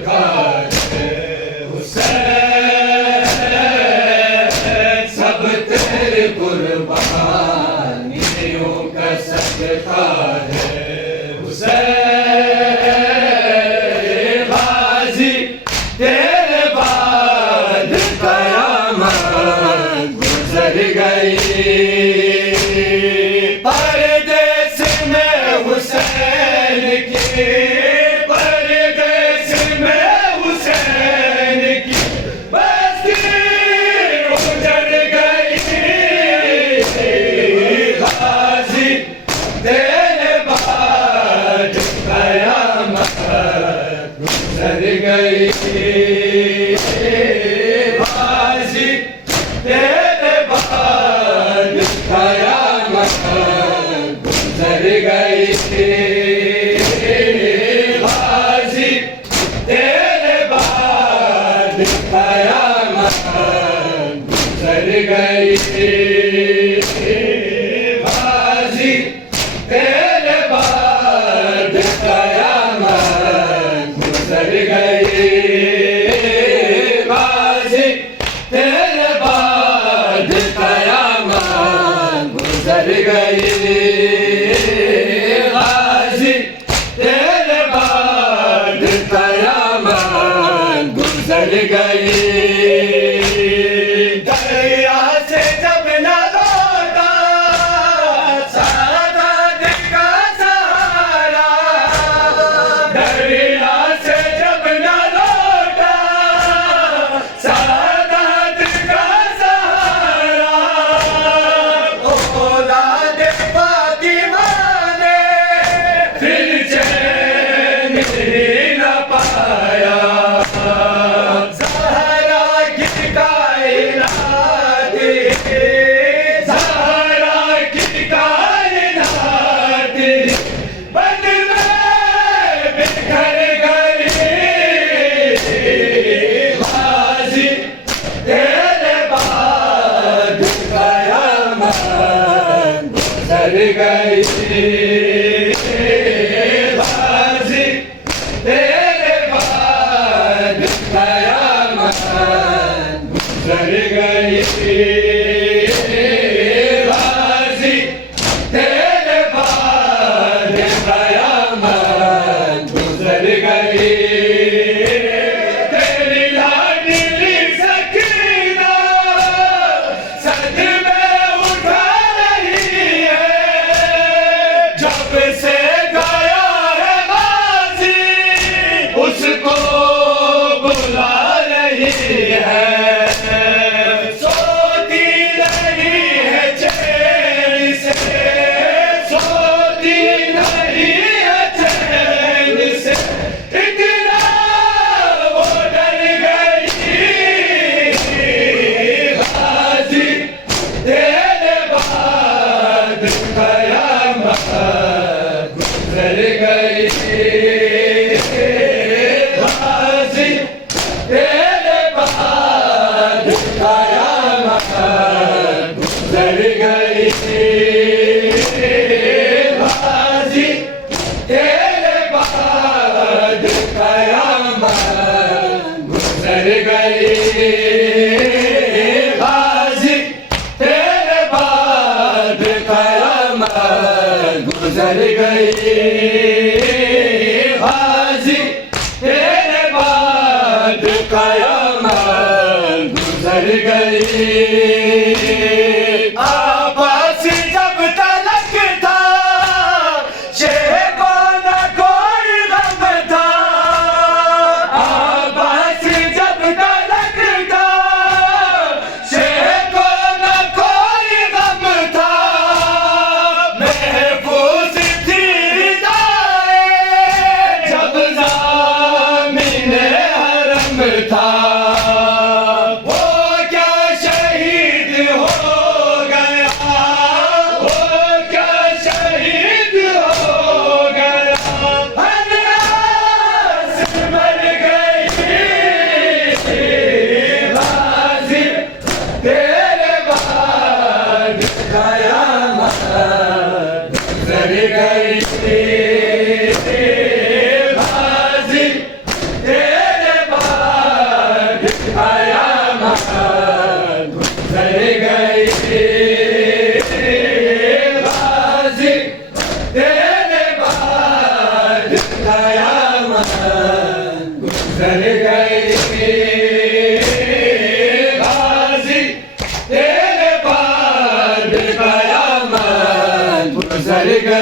Car Hussain, सब तेरे कुर्बानियों का सदकार है हुसैन। गाजी तेरे बाद कयामत गुजर गई, परदेस में हुसैन की, परदेस में हुसैन की बस्ती उजड़ गई। गाजी तेरे बाद कयामत गुजर गई, गाजी तेरे बाद कयामत गुजर गई, गाजी तेरे बाद कयामत गुजर गई, गाजी तेरे बाद कयामत गुजर गई, गाजी तेरे बाद कयामत गुजर गई, गाजी तेरे बाद कयामत गुजर गई। दरिया से जब न लौटा सादात का सहारा, दरिया से जब न लौटा सादात का सहारा, औलाद फातिमा ने फिर चैन ही न पाया। ज़हरा की कायनात, ज़हरा की कायनात बन में बिखर गई। गाजी तेरे बाद कयामत गुजर गई, गाजी तेरे बाद कयामत गुजर गई, गाजी तेरे बाद कयामत गुजर गई। तेरी लाडली सकीना सदमे उठा रही है, जब से गया है गाजी उसको बुला रही है। सोती नहीं है चैन से, सोती नहीं है चैन से, इतना वो डर गई। गाजी तेरे बाद कयामत गुजर गई, गाजी तेरे बाद कयामत गुजर गई, गाजी तेरे बाद कयामत गुजर गई, गाजी तेरे बाद कयामत गुजर गई, गाजी तेरे बाद कयामत गुजर गई। आपस जब तलक था शेह को न कोई गम था, आपस जब तलक था शेह को न कोई गम था। महफूज थी दाए जब ज़ामिने हरम था, वो क्या शहीद हो गया, वो क्या शहीद हो गया। हन्नास मर गई, गाजी तेरे बाद कयामत गुजर गई, गाजी तेरे गुजर गए गाजी तेरे बाद कयामत गुजर गए।